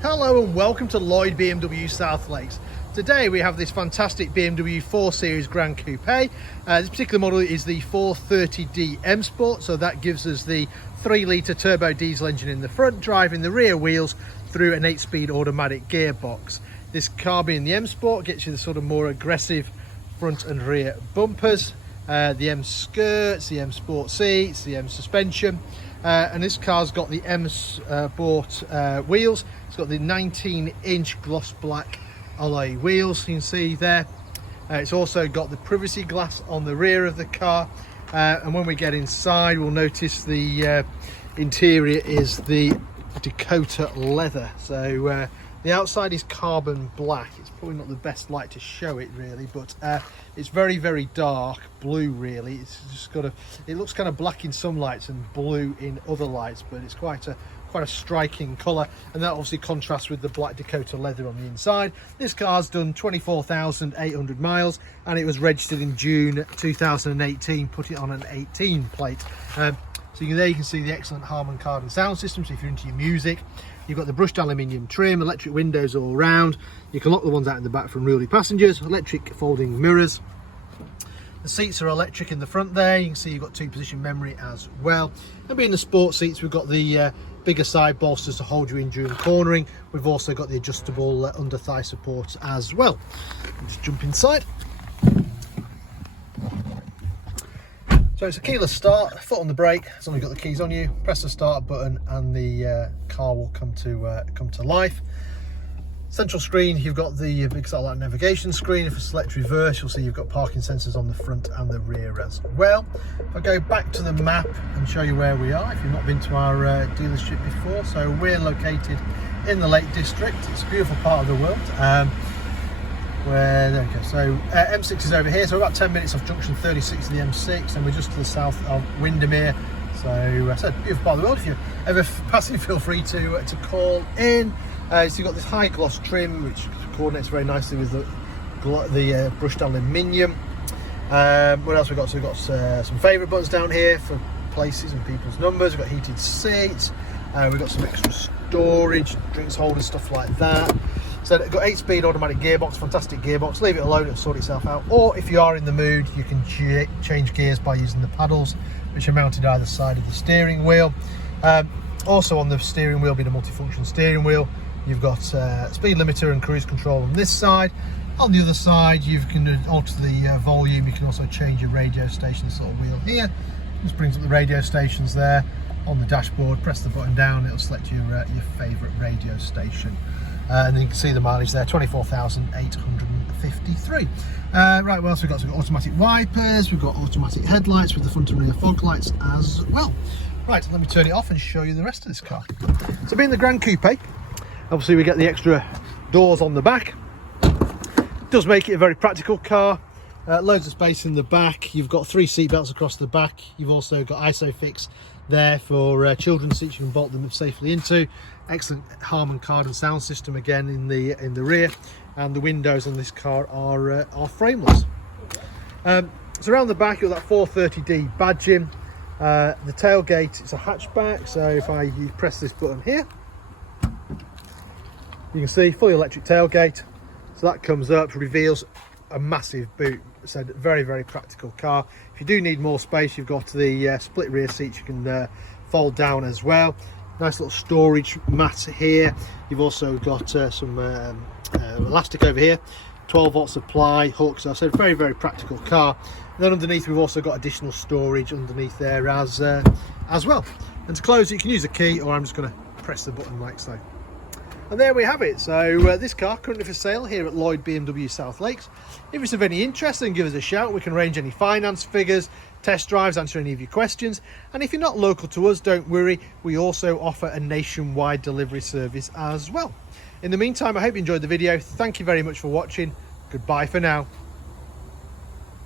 Hello and welcome to Lloyd BMW South Lakes. Today we have this fantastic BMW 4 Series Gran Coupe. This particular model is the 430D M Sport, so that gives us the 3-litre turbo diesel engine in the front, driving the rear wheels through an 8-speed automatic gearbox. This car, being the M Sport, gets you the sort of more aggressive front and rear bumpers, the M skirts, the M Sport seats, the M suspension. And this car's got the M Sport wheels. It's got the 19-inch gloss black alloy wheels, you can see there. It's also got the privacy glass on the rear of the car. And when we get inside, we'll notice the interior is the Dakota leather. So the outside is carbon black. It's probably not the best light to show it really, but it's very, very dark blue really. It's just got it looks kind of black in some lights and blue in other lights, but it's quite a striking colour, and that obviously contrasts with the Black Dakota leather on the inside. This car's done 24,800 miles and it was registered in June 2018, put it on an 18 plate. So there you can see the excellent Harman Kardon sound system, so if you're into your music. You've got the brushed aluminium trim, electric windows all round. You can lock the ones out in the back from unruly passengers, electric folding mirrors. The seats are electric in the front there. You can see you've got 2-position memory as well. And being the sport seats, we've got the bigger side bolsters to hold you in during cornering. We've also got the adjustable under thigh support as well. Just jump inside. So it's a keyless start, foot on the brake, as long as you've got the keys on you, press the start button and the car will come to life. Central screen, you've got the big satellite navigation screen. If I select reverse, you'll see you've got parking sensors on the front and the rear as well. If I go back to the map and show you where we are, if you've not been to our dealership before, so we're located in the Lake District. It's a beautiful part of the world. There we go. So M6 is over here, so we're about 10 minutes off junction 36 of the M6, and we're just to the south of Windermere. So it's a beautiful part of the world. If you're ever passing, feel free to call in. So you've got this high gloss trim which coordinates very nicely with the brushed aluminium. What else we've got? So we've got some favourite buttons down here for places and people's numbers. We've got heated seats. We've got some extra storage, drinks holders, stuff like that. So it's got 8-speed automatic gearbox, fantastic gearbox. Leave it alone, it'll sort itself out. Or if you are in the mood, you can change gears by using the paddles, which are mounted either side of the steering wheel. Also on the steering wheel, being a multifunction steering wheel, you've got speed limiter and cruise control on this side. On the other side, you can alter the volume. You can also change your radio station, this little wheel here. Just brings up the radio stations there. On the dashboard, press the button down, it'll select your favourite radio station. And then you can see the mileage there, 24,853. Right, what else we've got? So we've got automatic wipers, we've got automatic headlights with the front and rear fog lights as well. Right, let me turn it off and show you the rest of this car. So being the Gran Coupe, obviously we get the extra doors on the back. It does make it a very practical car. Loads of space in the back. You've got 3 seat belts across the back. You've also got ISOFIX there for children's seats you can bolt them safely into. Excellent Harman Kardon sound system again in the rear, and the windows on this car are frameless. So around the back you've got that 430D badging. The tailgate, it's a hatchback, so if you press this button here, you can see fully electric tailgate. So that comes up, reveals a massive boot. So very, very practical car. If you do need more space, you've got the split rear seats you can fold down as well. Nice little storage mat here. You've also got some elastic over here, 12-volt supply, hooks. So I said very, very practical car. And then underneath we've also got additional storage underneath there as well. And to close it, you can use a key, or I'm just going to press the button like so. And there we have it. So this car currently for sale here at Lloyd BMW South Lakes. If it's of any interest, then give us a shout. We can arrange any finance figures, test drives, answer any of your questions. And if you're not local to us, don't worry, we also offer a nationwide delivery service as well. In the meantime, I hope you enjoyed the video. Thank you very much for watching. Goodbye for now.